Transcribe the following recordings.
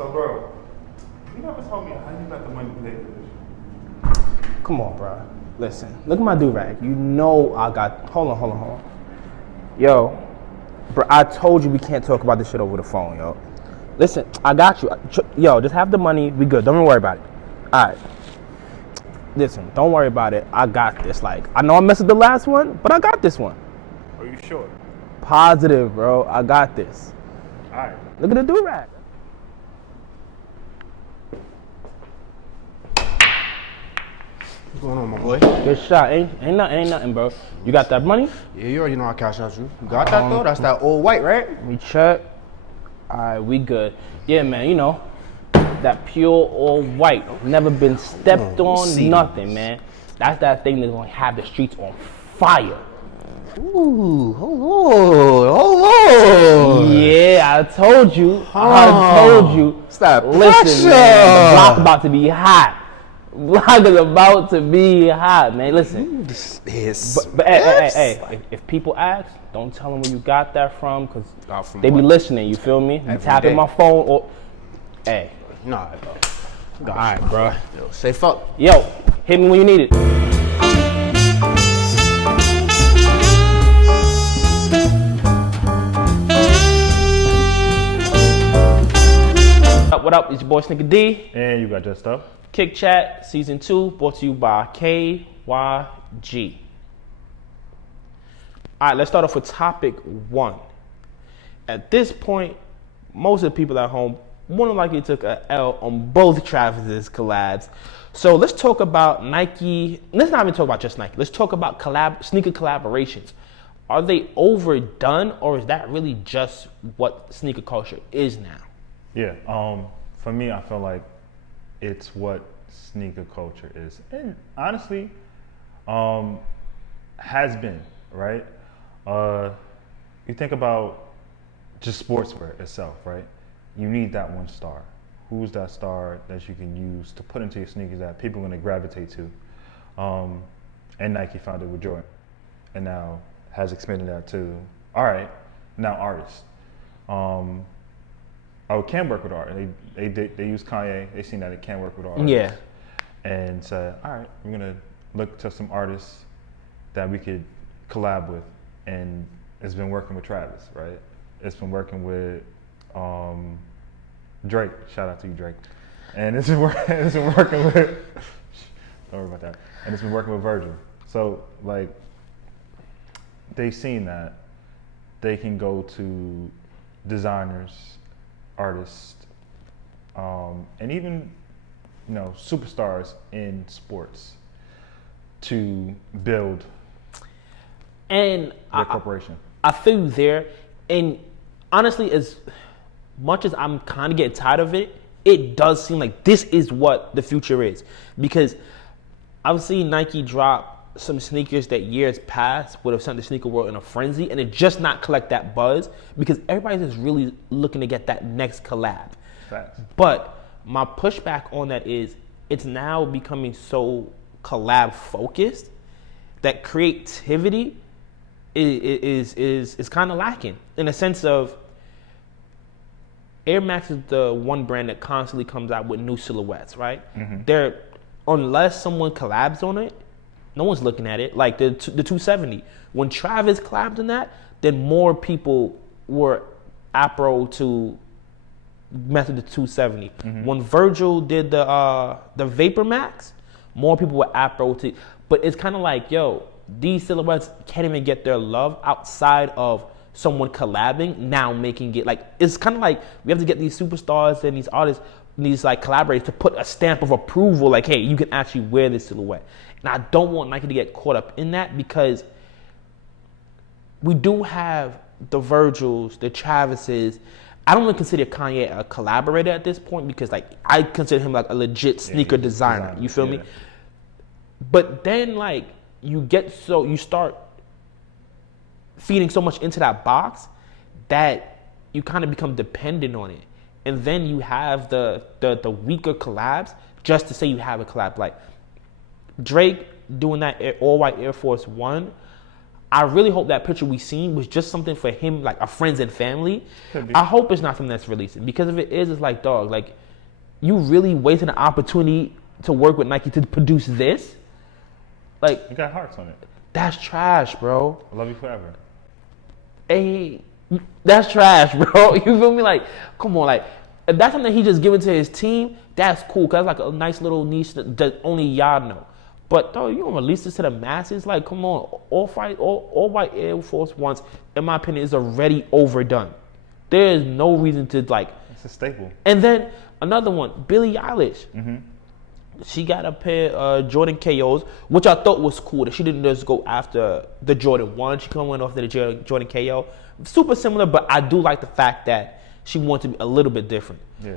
So, bro, you never told me how you got the money to pay for this. Come on, bro. Listen, look at my do-rag. You know I got, hold on. Yo, bro, I told you we can't talk about this shit over the phone, yo. Listen, I got you. Yo, just have the money, we good. Don't even worry about it. All right. Listen, don't worry about it. I got this. Like, I know I messed up the last one, but I got this one. Are you sure? Positive, bro. I got this. All right. Look at the do-rag. What's going on, my boy? Good shot. Ain't nothing, bro. You got that money? Yeah, you already know I cash out you. You got that though? That's that old white, right? We check. All right, we good. Yeah, man, you know, that pure all white. Never been stepped on, nothing, man. That's that thing that's gonna have the streets on fire. Ooh, hold on. Yeah, I told you. Stop. Listen, man, the block about to be hot. Block is about to be hot, man. Listen. But hey, if people ask, don't tell them where you got that from, because they be listening, you feel me? You tapping my phone or, hey. Nah, bro. All right, bro. Yo, say fuck. Yo, hit me when you need it. What up? It's your boy Snkr D. And you got your stuff. Kick Chat Season 2 brought to you by KYG. All right, let's start off with topic 1. At this point, most of the people at home more than likely took an L on both Travis's collabs. So let's talk about Nike. Let's not even talk about just Nike. Let's talk about sneaker collaborations. Are they overdone, or is that really just what sneaker culture is now? Yeah. For me, I feel like it's what sneaker culture is, and honestly, has been, right? You think about just sportswear itself, right? You need that one star. Who's that star that you can use to put into your sneakers that people are going to gravitate to? And Nike found it with Jordan, and now has expanded that to, all right, now artists. Oh, it can work with art. They use Kanye. They seen that it can work with art. Yeah. And said, all right, we're gonna look to some artists that we could collab with, and it's been working with Travis, right? It's been working with Drake. Shout out to you, Drake. And it's been working with. Don't worry about that. And it's been working with Virgil. So like, they seen that they can go to designers, artists, and even, you know, superstars in sports to build and their corporation. I feel you there, and honestly, as much as I'm kind of getting tired of it, it does seem like this is what the future is, because I've seen Nike drop some sneakers that years past would have sent the sneaker world in a frenzy, and it just not collect that buzz because everybody's just really looking to get that next collab. Facts. But my pushback on that is it's now becoming so collab focused that creativity is kind of lacking, in a sense of Air Max is the one brand that constantly comes out with new silhouettes, right? Mm-hmm. Unless someone collabs on it, no one's looking at it. Like the 270. When Travis collabed on that, then more people were apro to mess with the 270. Mm-hmm. When Virgil did the Vapor Max, more people were apro to. But it's kind of like, yo, these silhouettes can't even get their love outside of someone collabing, now making it like, it's kind of like we have to get these superstars and these artists, these like collaborators to put a stamp of approval, like, hey, you can actually wear this silhouette. And I don't want Nike to get caught up in that, because we do have the Virgils, the Travises. I don't really consider Kanye a collaborator at this point, because like I consider him like a legit sneaker designer. You feel me? But then like you start feeding so much into that box that you kind of become dependent on it. And then you have the weaker collabs just to say you have a collab. Like Drake doing that all-white Air Force One, I really hope that picture we seen was just something for him, like a friends and family. Could be. I hope it's not something that's releasing, because if it is, it's like, dog, like you really wasted an opportunity to work with Nike to produce this. Like, It got hearts on it. that's trash, bro. I love you forever. Hey, that's trash, bro. You feel me? Like, come on, like if that's something he just given to his team, that's cool. Cause that's like a nice little niche that only y'all know. But though, you don't release this to the masses. Like, come on, all white Air Force Ones, in my opinion, is already overdone. There is no reason to like. It's a staple. And then another one, Billie Eillish. Mm-hmm. She got a pair of Jordan KOs, which I thought was cool. That she didn't just go after the Jordan 1. She kind of went after the Jordan KO. Super similar, but I do like the fact that she wanted to be a little bit different. Yeah.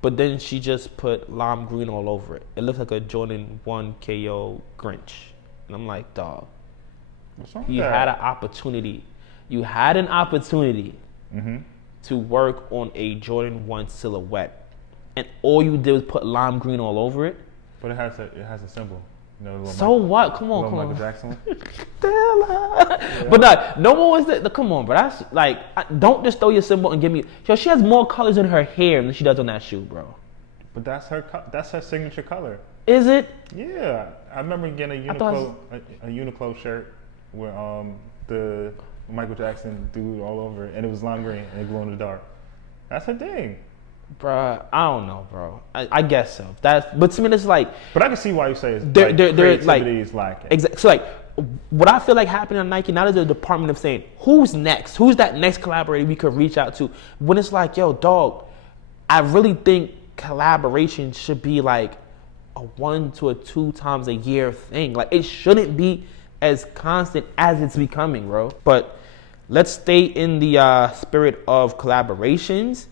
But then she just put lime green all over it. It looks like a Jordan 1 KO Grinch. And I'm like, dog, What's wrong with you that? had an opportunity. You had an opportunity Mm-hmm. to work on a Jordan 1 silhouette. And all you did was put lime green all over it. But it has a symbol. You know, the little So what? Come on, little come Michael on. Jackson one. But no one was that. Come on, bro. That's like, don't just throw your symbol and give me. Yo, she has more colors in her hair than she does on that shoe, bro. But that's her signature color. Is it? Yeah, I remember getting a Uniqlo shirt with the Michael Jackson dude all over it, and it was lime green and it glowed in the dark. That's her thing. Bruh, I don't know, bro. I guess so. But to me, it's like, But I can see why you say it's they're like, creativity is lacking. exactly. So like, what I feel like happening on Nike now is the department of saying, who's next? Who's that next collaborator we could reach out to? When it's like, yo, dog, I really think collaboration should be like a 1 to 2 times a year thing. Like, it shouldn't be as constant as it's becoming, bro. But let's stay in the spirit of collaborations.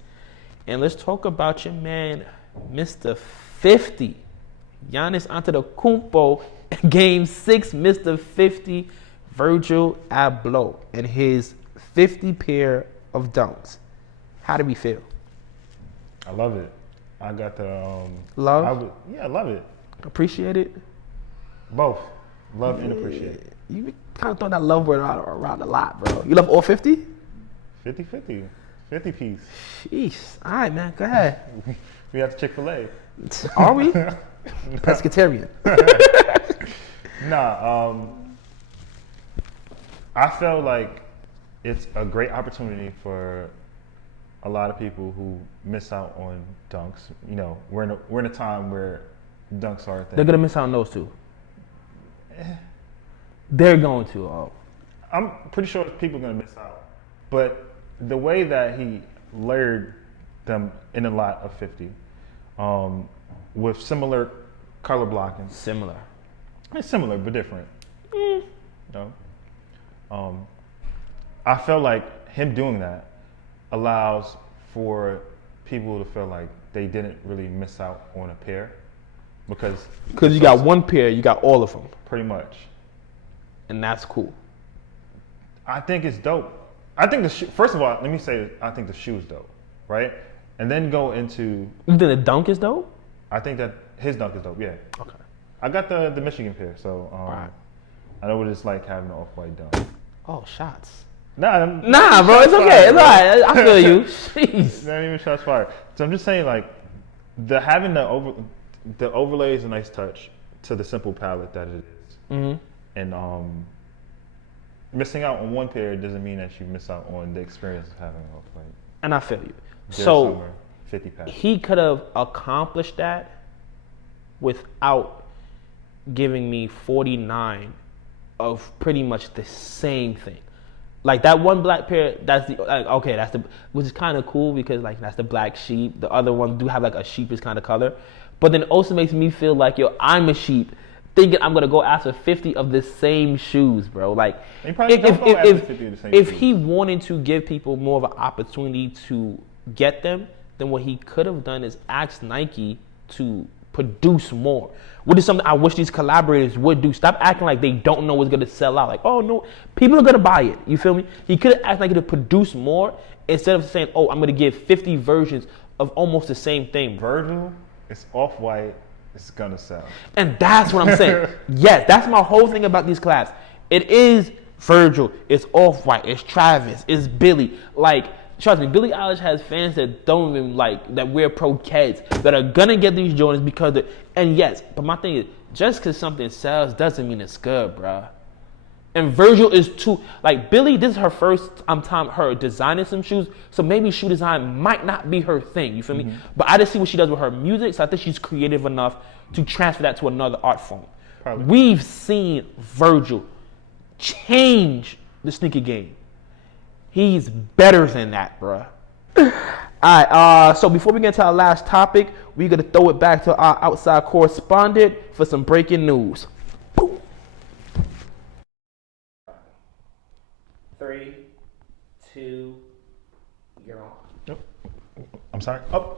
And let's talk about your man, Mr. 50. Giannis Antetokounmpo, Game 6, Mr. 50, Virgil Abloh, and his 50 pair of dunks. How do we feel? I love it. I got the Love? I love it. Appreciate it? Both love and appreciate. You kind of throwing that love word around a lot, bro. You love all 50? 50-50. 50 piece. Jeez. All right, man. Go ahead. We got the Chick-fil-A. Are we? Pescatarian. Nah, I felt like it's a great opportunity for a lot of people who miss out on dunks. You know, we're in a time where dunks are a thing. They're going to miss out on those two. They're going to. Oh. I'm pretty sure people are gonna miss out, but the way that he layered them in a lot of 50, with similar color blocking. Similar. It's similar but different. You know, I felt like him doing that allows for people to feel like they didn't really miss out on a pair because You got one pair, you got all of them. pretty much. And that's cool. I think it's dope. I think first of all, let me say I think the shoe is dope, right? And then go into You think the dunk is dope? I think that his dunk is dope. Yeah. Okay. I got the Michigan pair, so Right. I know what it's like having an off-white dunk. Oh, shots. Nah, Bro, it's okay. It's bro. all right. I feel you. Jeez. Not even shots fired. So I'm just saying, like, having the overlay is a nice touch to the simple palette that it is. Mm-hmm. And missing out on one pair doesn't mean that you miss out on the experience of having an off-white. And I feel you. Dead So summer, 50 pack. he could have accomplished that without giving me 49 of pretty much the same thing. Like that one black pair, which is kind of cool because like that's the black sheep. The other ones do have like a sheepish kind of color, but then it also makes me feel like, yo, I'm a sheep, thinking I'm gonna go after 50 of the same shoes, bro. Like And you probably don't go after 50 of the same if shoes. he wanted to give people more of an opportunity to get them, then what he could have done is ask Nike to produce more. Which is something I wish these collaborators would do. Stop acting like they don't know what's gonna sell out. Like, oh no, people are gonna buy it. You feel me? He could have asked Nike to produce more instead of saying, oh, I'm gonna give 50 versions of almost the same thing. Virgil is off-white. It's gonna sell. And that's what I'm saying. Yes, that's my whole thing about these collabs. It is Virgil, it's Off-White, it's Travis, it's Billie. Like, trust me, Billie Eillish has fans that don't even like, that wear pro Keds, that are gonna get these Jordans because and yes, but my thing is, just because something sells doesn't mean it's good, bruh. And Virgil is too, like Billie, this is her first time her designing some shoes, so maybe shoe design might not be her thing, you feel me? But I just see what she does with her music, so I think she's creative enough to transfer that to another art form. Probably. We've seen Virgil change the sneaker game. He's better than that, bruh. Alright, so before we get to our last topic, we're gonna throw it back to our outside correspondent for some breaking news. 3, 2, you're on. I'm sorry. Oh,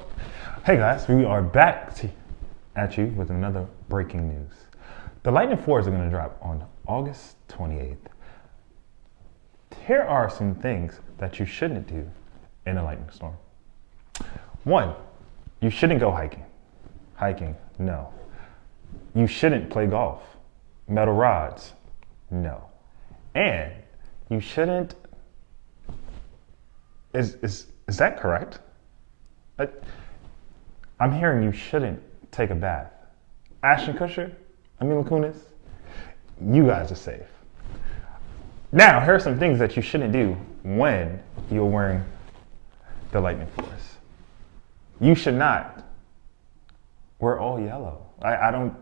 hey guys, we are back at you with another breaking news. The Lightning 4s are going to drop on August 28th. Here are some things that you shouldn't do in a lightning storm. 1, you shouldn't go hiking. Hiking, no. You shouldn't play golf. Metal rods, no. And you shouldn't. Is that correct? I'm hearing you shouldn't take a bath. Ashton Kutcher, Mila Kunis, you guys are safe. Now, here are some things that you shouldn't do when you're wearing the Lightning Force. You should not wear all yellow. I don't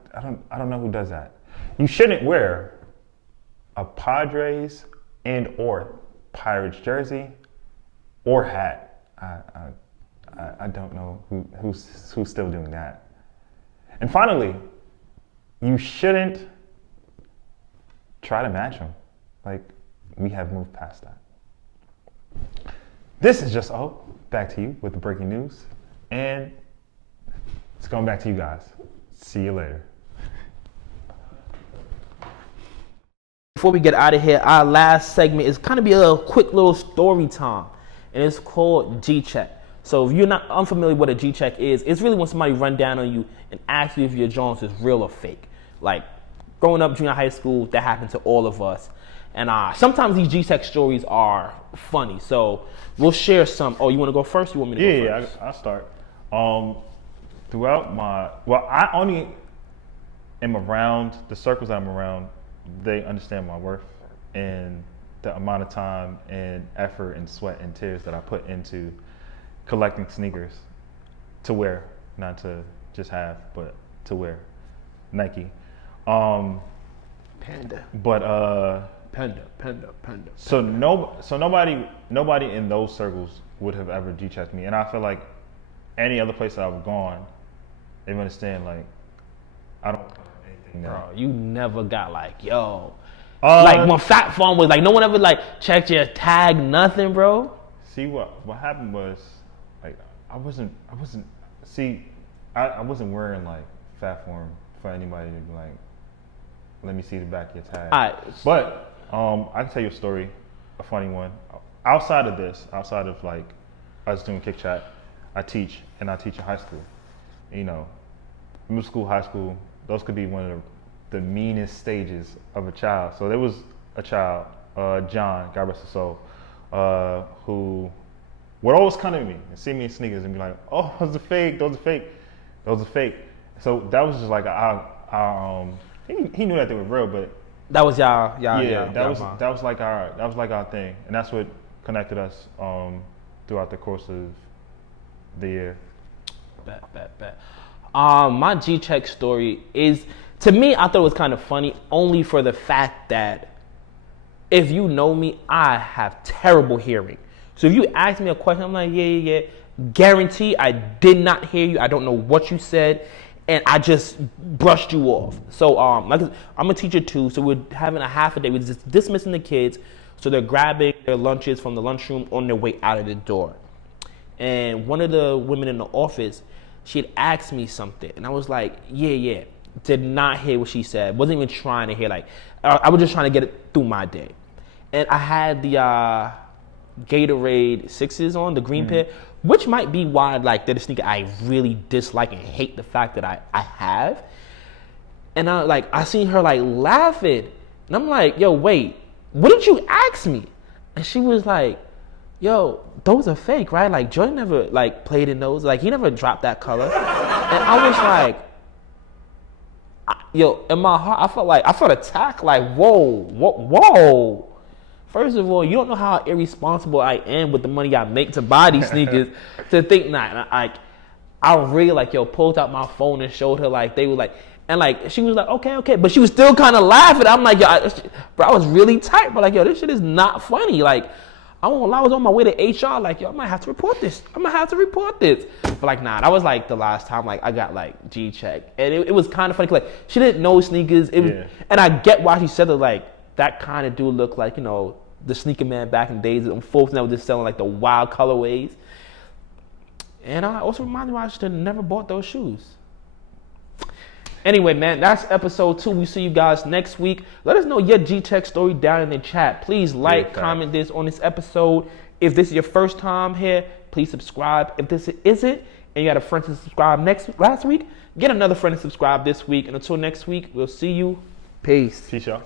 know who does that. You shouldn't wear a Padres and or Pirates jersey or hat. I don't know who's still doing that. And finally, you shouldn't try to match them. Like, we have moved past that. This is just back to you with the breaking news, and it's going back to you guys. See you later. Before we get out of here, our last segment is kind of be a quick little story time, and it's called G-Check. So if you're not unfamiliar with what a G-Check is, it's really when somebody run down on you and ask you if your Jones is real or fake. Like, growing up junior high school, that happened to all of us. And sometimes these G-Check stories are funny. So we'll share some. Oh, you want to go first? You want me to go first? Yeah, I'll start. Throughout I only am around, the circles I'm around, they understand my worth and the amount of time and effort and sweat and tears that I put into collecting sneakers to wear, not to just have, but to wear. Nike. Panda. But Panda. So nobody in those circles would have ever G-checked me, and I feel like any other place that I've gone, they understand like I don't cover anything now. Bro, you never got like, yo, like when Fat Farm was like, no one ever like checked your tag, nothing, bro. See what happened was like I wasn't wearing like Fat Farm for anybody to be like, let me see the back of your tag. All right. But I can tell you a story, a funny one. Outside of like us doing Kick Chat, I teach in high school. You know, middle school, high school, those could be one of the meanest stages of a child. So there was a child, John, God rest his soul, who would always come to me and see me in sneakers and be like, oh, those are fake. So that was just like he knew that they were real, but that was y'all. That was like our thing, and that's what connected us throughout the course of the year. Bet. My G-Check story is, to me, I thought it was kind of funny, only for the fact that if you know me, I have terrible hearing. So if you ask me a question, I'm like, yeah. Guarantee I did not hear you. I don't know what you said, and I just brushed you off. So like I'm a teacher too, so we're having a half a day. We're just dismissing the kids, so they're grabbing their lunches from the lunchroom on their way out of the door. And one of the women in the office, she had asked me something, and I was like, yeah. Did not hear what she said. Wasn't even trying to hear. Like, I was just trying to get it through my day. And I had the Gatorade 6s on, the green pair, which might be why, like, they're the sneaker I really dislike and hate the fact that I have. And I seen her, like, laughing. And I'm like, yo, wait. what did you ask me? And she was like, yo, those are fake, right? Like, Jordan never, like, played in those. Like, he never dropped that color. And I was like, yo, in my heart, I felt attacked. Like, whoa. First of all, you don't know how irresponsible I am with the money I make to buy these sneakers to think not. I really, like, yo, pulled out my phone and showed her, like, they were like, and, like, she was like, okay. But she was still kind of laughing. I'm like, yo, bro, I was really tight. But, like, yo, this shit is not funny. Like, I was on my way to HR, like, yo, I might have to report this. But, like, nah, that was, like, the last time, like, I got, like, G-checked. And it was kind of funny, 'cause, like, she didn't know sneakers. And I get why she said it, like, that kind of dude looked like, you know, the sneaker man back in the days. And folks that were just selling, like, the wild colorways. And I also reminded me I should have never bought those shoes. Anyway, man, that's episode 2. We see you guys next week. Let us know your G-Tech story down in the chat. Please like, comment this on this episode. If this is your first time here, please subscribe. If this isn't, and you had a friend to subscribe last week, get another friend to subscribe this week. And until next week, we'll see you. Peace. Peace, y'all.